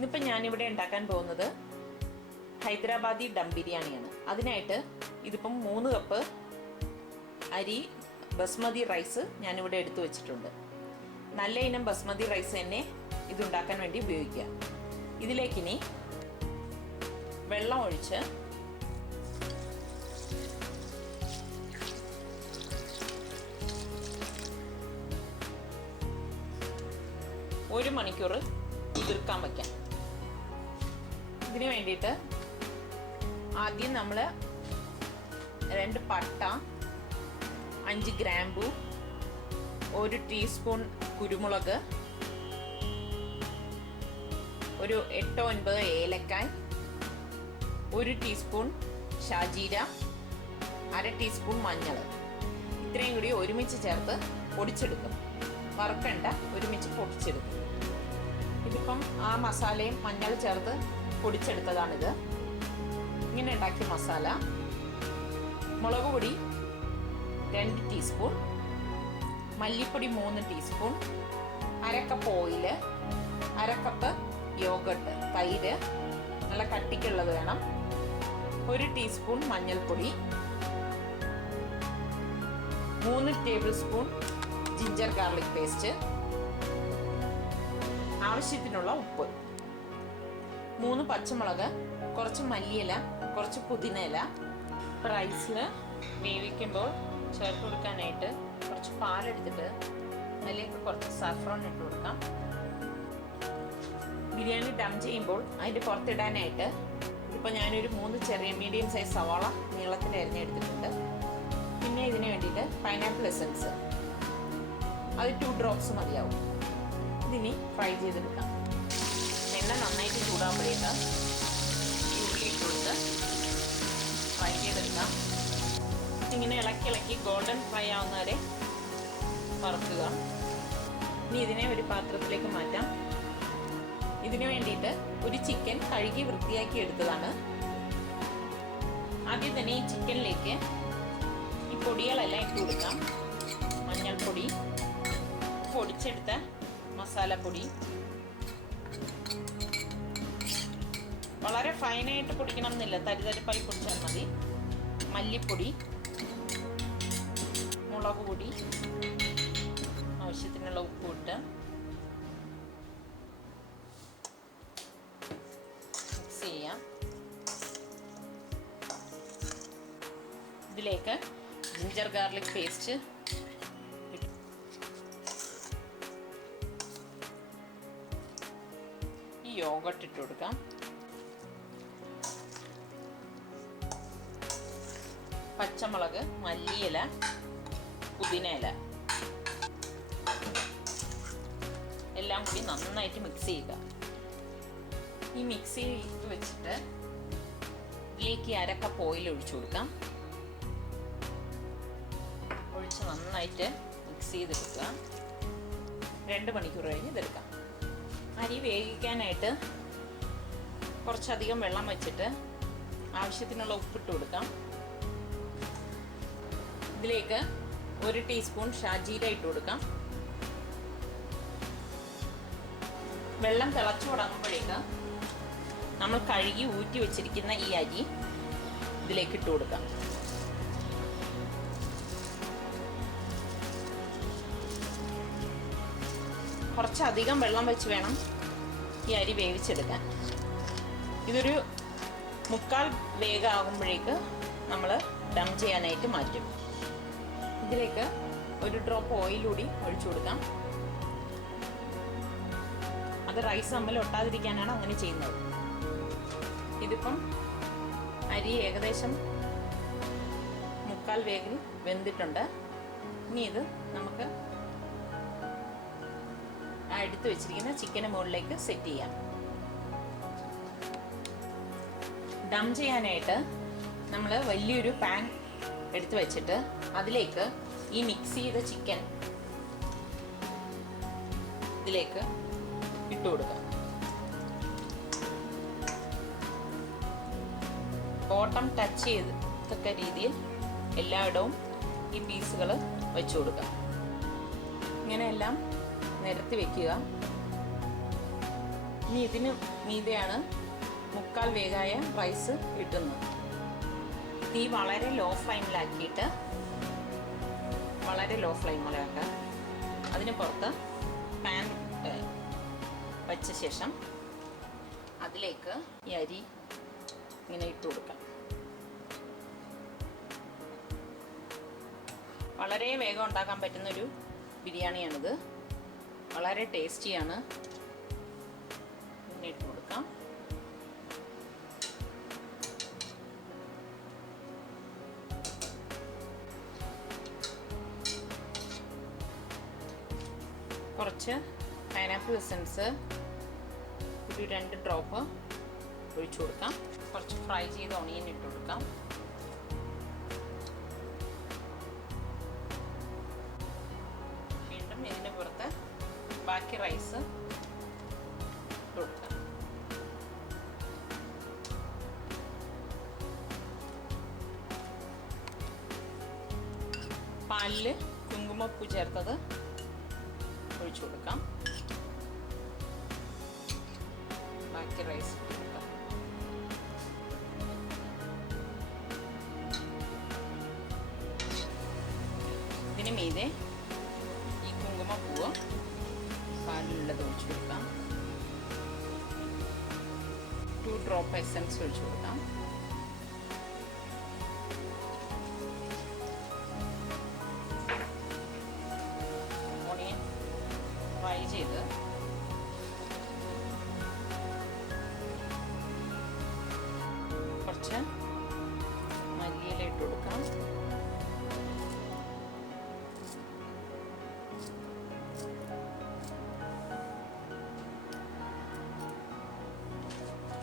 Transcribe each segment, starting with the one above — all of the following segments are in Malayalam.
ഇന്നിപ്പോൾ ഞാനിവിടെ ഉണ്ടാക്കാൻ പോകുന്നത് ഹൈദരാബാദി ദം ബിരിയാണിയാണ്. അതിനായിട്ട് ഇതിപ്പം 3 കപ്പ് അരി ബസ്മതി റൈസ് ഞാനിവിടെ എടുത്തു വെച്ചിട്ടുണ്ട്. നല്ല ഇനം ബസ്മതി റൈസ് തന്നെ ഇതുണ്ടാക്കാൻ വേണ്ടി ഉപയോഗിക്കുക. ഇതിലേക്കിനി വെള്ളം ഒഴിച്ച് ഒരു മണിക്കൂർ കുതിർക്കാൻ വയ്ക്കാം. ഇതിന് വേണ്ടിയിട്ട് ആദ്യം നമ്മൾ 2 പട്ട, 5 ഗ്രാമ്പു, 1 ടീസ്പൂൺ കുരുമുളക്, ഒരു 8-9 ഏലക്കായ്, 1 ടീസ്പൂൺ ഷാജീര, 1/2 ടീസ്പൂൺ മഞ്ഞൾ, ഇത്രയും കൂടി ഒരുമിച്ച് ചേർത്ത് പൊടിച്ചെടുക്കും. വറുക്കണ്ട, ഒരുമിച്ച് പൊടിച്ചെടുക്കും. ഇതിപ്പം ആ മസാലയും മഞ്ഞൾ ചേർത്ത് പൊടിച്ചെടുത്തതാണിത്. ഇങ്ങനെ ഉണ്ടാക്കിയ മസാല. മുളക് പൊടി 2 ടീസ്പൂൺ, മല്ലിപ്പൊടി 3 teaspoon, 1/2 cup oil, 1/2 cup yoghurt, തൈര് നല്ല കട്ടിക്കുള്ളത് വേണം, 1 ടീസ്പൂൺ മഞ്ഞൾപ്പൊടി, 3 table spoon ginger garlic paste, ആവശ്യത്തിനുള്ള ഉപ്പ്, 3 പച്ചമുളക്, കുറച്ച് മല്ലിയില, കുറച്ച് പുതിനയില. റൈസിൽ വേവിക്കുമ്പോൾ ചേർത്ത് കൊടുക്കാനായിട്ട് കുറച്ച് പാലെടുത്തിട്ട് അതിലേക്ക് കുറച്ച് സാഫ്രോൺ ഇട്ട് കൊടുക്കാം. ബിരിയാണി ദം ചെയ്യുമ്പോൾ അതിൻ്റെ പുറത്തിടാനായിട്ട് ഇപ്പോൾ ഞാനൊരു 3 ചെറിയ മീഡിയം സൈസ് സവാള നീളത്തിൽ അരിഞ്ഞെടുത്തിട്ടുണ്ട്. പിന്നെ ഇതിന് വേണ്ടിയിട്ട് പൈനാപ്പിൾ എസൻസ്, അത് 2 ഡ്രോപ്സ് മതിയാവും. ഇതിനി ഫ്രൈ ചെയ്തെടുക്കാം. എണ്ണ നന്നായിട്ട് ചൂടാകുമ്പോഴേക്ക് ഈ ഉള്ളി ഇട്ട് കൊടുത്ത് ഫ്രൈ ചെയ്തെടുക്കാം. ഇങ്ങനെ ഇളക്കി ഗോൾഡൻ ഫ്രൈ ആവുന്നവരെ വറുക്കുക. ഇനി ഇതിനെ ഒരു പാത്രത്തിലേക്ക് മാറ്റാം. ഇതിനു വേണ്ടിയിട്ട് ഒരു ചിക്കൻ കഴുകി വൃത്തിയാക്കി എടുത്തതാണ്. ആദ്യം തന്നെ ഈ ചിക്കനിലേക്ക് ഈ പൊടികളെല്ലാം ഇട്ട് കൊടുക്കാം. മഞ്ഞൾപ്പൊടി, പൊടിച്ചെടുത്ത മസാലപ്പൊടി, വളരെ ഫൈനായിട്ട് പൊടിക്കണം എന്നില്ല, തരിതരിപ്പായി പൊടിച്ചാൽ മതി. മല്ലിപ്പൊടി, മുളക് പൊടി, ആവശ്യത്തിനുള്ള ഉപ്പ് ഇട്ട് മിക്സ് ചെയ്യാം. ഇതിലേക്ക് ജിഞ്ചർ ഗാർലിക് പേസ്റ്റ്, ഈ യോഗട്ട് ഇട്ട് കൊടുക്കാം. പച്ചമുളക്, മല്ലിയില, പുതിനയില എല്ലാം കൂടി നന്നായിട്ട് മിക്സ് ചെയ്യുക. ഈ മിക്സ് ചെയ്ത് വെച്ചിട്ട് ഇതിലേക്ക് 1/2 കപ്പ് ഓയിൽ ഒഴിച്ചു കൊടുക്കാം. ഒഴിച്ച് നന്നായിട്ട് മിക്സ് ചെയ്തെടുക്കുക. 2 മണിക്കൂർ കഴിഞ്ഞ് ഇതെടുക്കാം. അരി വേവിക്കാനായിട്ട് കുറച്ചധികം വെള്ളം വെച്ചിട്ട് ആവശ്യത്തിനുള്ള ഉപ്പിട്ട് കൊടുക്കാം. ഇതിലേക്ക് 1 ടീസ്പൂൺ ഷാജീര ഇട്ട് കൊടുക്കാം. വെള്ളം തിളച്ചു തുടങ്ങുമ്പോഴേക്ക് നമ്മൾ കഴുകി ഊറ്റി വെച്ചിരിക്കുന്ന ഈ അരി ഇതിലേക്ക് ഇട്ട് കൊടുക്കാം. കുറച്ചധികം വെള്ളം വെച്ച് വേണം ഈ അരി വേവിച്ചെടുക്കാൻ. ഇതൊരു 3/4 വേഗമാകുമ്പോഴേക്ക് നമ്മൾ ദം ചെയ്യാനായിട്ട് മാറ്റും. ഇതിലേക്ക് 1 ഡ്രോപ്പ് ഓയിൽ കൂടി ഒഴിച്ചു കൊടുക്കാം. അത് റൈസ് തമ്മിൽ ഒട്ടാതിരിക്കാനാണ് അങ്ങനെ ചെയ്യുന്നത്. ഇതിപ്പം അരി ഏകദേശം 3/4 വേഗം വെന്തിട്ടുണ്ട്. ഇനി ഇത് നമുക്ക് എടുത്ത് വെച്ചിരിക്കുന്ന ചിക്കന് മുകളിലേക്ക് സെറ്റ് ചെയ്യാം. ദം ചെയ്യാനായിട്ട് നമ്മൾ വലിയൊരു പാൻ എടുത്ത് വെച്ചിട്ട് അതിലേക്ക് ഈ മിക്സ് ചെയ്ത ചിക്കൻ ഇതിലേക്ക് ഇട്ട് കൊടുക്കാം. ബോട്ടം ടച്ച് ചെയ്തക്ക രീതിയിൽ എല്ലായിടവും ഈ പീസുകൾ വെച്ചു കൊടുക്കാം. ഇങ്ങനെയെല്ലാം നിരത്തി വെക്കുക. ഇനി ഇതിന് മീതെയാണ് മുക്കാൽ വേഗായ റൈസ് ഇടുന്നത്. തീ വളരെ ലോ ഫ്ലെയിമിലാക്കിയിട്ട് അതിന് പുറത്ത് പാൻ വച്ച ശേഷം അതിലേക്ക് ഈ അരി ഇങ്ങനെ ഇട്ട് കൊടുക്കാം. വളരെ വേഗം ഉണ്ടാക്കാൻ പറ്റുന്നൊരു ബിരിയാണിയാണിത്. വളരെ ടേസ്റ്റിയാണ്. ഇങ്ങനെ ഇട്ട് കൊടുക്കാം. കുറച്ച് പൈനാപ്പിൾ എസൻസ് ഒരു 2 ഡ്രോപ്പ് ഒഴിച്ചു കൊടുക്കാം. കുറച്ച് ഫ്രൈ ചെയ്ത് ഓണിയൻ ഇട്ട് കൊടുക്കാം. വീണ്ടും ഇതിന് പുറത്ത് ബാക്കി റൈസ് ഇട്ട് കൊടുക്കാം. പാലിൽ കുങ്കുമപ്പൂ ചേർത്തത് ഒഴിച്ചു കൊടുക്കാം. ബാക്കി റൈസ് ഇട്ട് കൊടുക്കാം. ഇതിന് മീതെ ഈ കുങ്കുമപ്പൂവ് പാലിലുള്ളത് ഒഴിച്ചു കൊടുക്കാം. 2 ഡ്രോപ്പ് എസൻസ് ഒഴിച്ചു കൊടുക്കാം. ഓണിയൻ ഫ്രൈ ചെയ്ത് കുറച്ച് മല്ലിയില ഇട്ട് കൊടുക്കാം.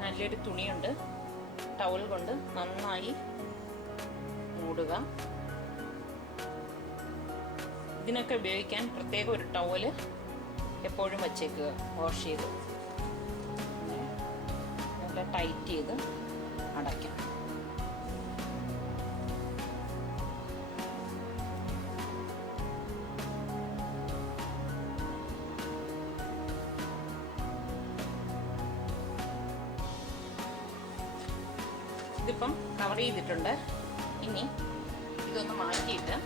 നല്ലൊരു തുണിയുണ്ട്, ടവൽ കൊണ്ട് നന്നായി മൂടുക. ഇതിനൊക്കെ ഉപയോഗിക്കാൻ പ്രത്യേക ഒരു ടവല് എപ്പോഴും വച്ചേക്കുക. വാഷ് ചെയ്ത് നല്ല ടൈറ്റ് ചെയ്ത് അടയ്ക്കാം. ഇതിപ്പം കവർ ചെയ്തിട്ടുണ്ട്. ഇനി ഇതൊന്ന് മാറ്റിയിട്ട്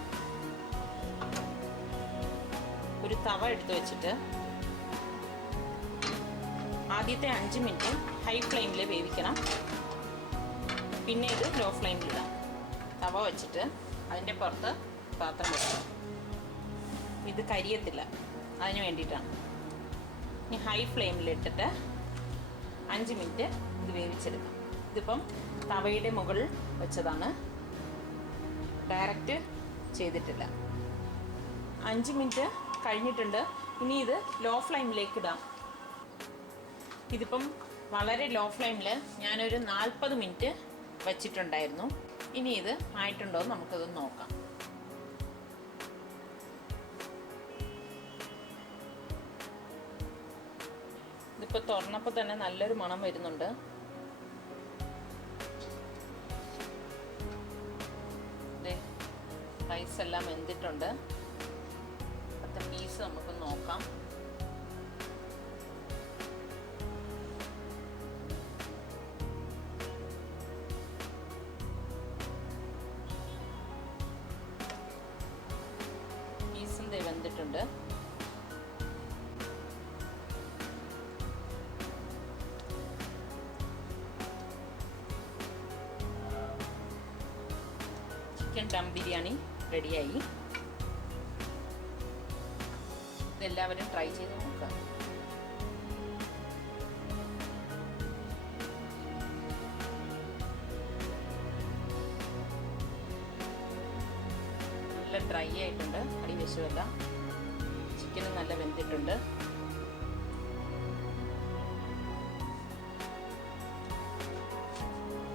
ഒരു തവ എടുത്ത് വെച്ചിട്ട് ആദ്യത്തെ 5 മിനിറ്റ് ഹൈ ഫ്ലെയിമിൽ വേവിക്കണം. പിന്നെ ഇത് ലോ ഫ്ലെയിമിലിടാം. തവ വെച്ചിട്ട് അതിൻ്റെ പുറത്ത് പാത്രം വെക്കണം. ഇത് കരിയത്തില്ല, അതിന് വേണ്ടിയിട്ടാണ്. ഇനി ഹൈ ഫ്ലെയിമിലിട്ടിട്ട് 5 മിനിറ്റ് ഇത് വേവിച്ചെടുക്കാം. ഇതിപ്പം തവയുടെ മുകളിൽ വെച്ചതാണ്, ഡയറക്റ്റ് ചെയ്തിട്ടില്ല. 5 മിനിറ്റ് കഴിഞ്ഞിട്ടുണ്ട്. ഇനി ഇത് ലോ ഫ്ലെയിമിലേക്ക് ഇടാം. ഇതിപ്പം വളരെ ലോ ഫ്ലെയിമിൽ ഞാനൊരു 40 മിനിറ്റ് വച്ചിട്ടുണ്ടായിരുന്നു. ഇനി ഇത് ആയിട്ടുണ്ടോ എന്ന് നമുക്കത് നോക്കാം. ഇതിപ്പോൾ തുറന്നപ്പോൾ തന്നെ നല്ലൊരു മണം വരുന്നുണ്ട്. റൈസ് എല്ലാം വെന്തിട്ടുണ്ട്. അടുത്ത പീസ് നമുക്ക് നോക്കാം. പീസും വെന്തിട്ടുണ്ട്. ചിക്കൻ ദം ബിരിയാണി റെഡിയായി. ഇതെല്ലാവരും ട്രൈ ചെയ്ത് നോക്കുക. നല്ല ഡ്രൈ ആയിട്ടുണ്ട്, അടിവശമല്ല. ചിക്കനും നല്ല വെന്തിട്ടുണ്ട്.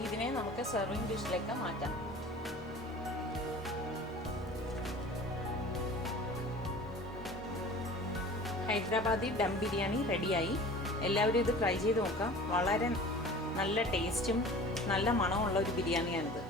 ഇതിനെ നമുക്ക് സെർവിങ് ഡിഷിലേക്ക് മാറ്റാം. ഹൈദരാബാദി ദം ബിരിയാണി റെഡിയായി. എല്ലാവരും ഇത് ട്രൈ ചെയ്ത് നോക്കാം. വളരെ നല്ല ടേസ്റ്റും നല്ല മണമുള്ള ഒരു ബിരിയാണിയാണിത്.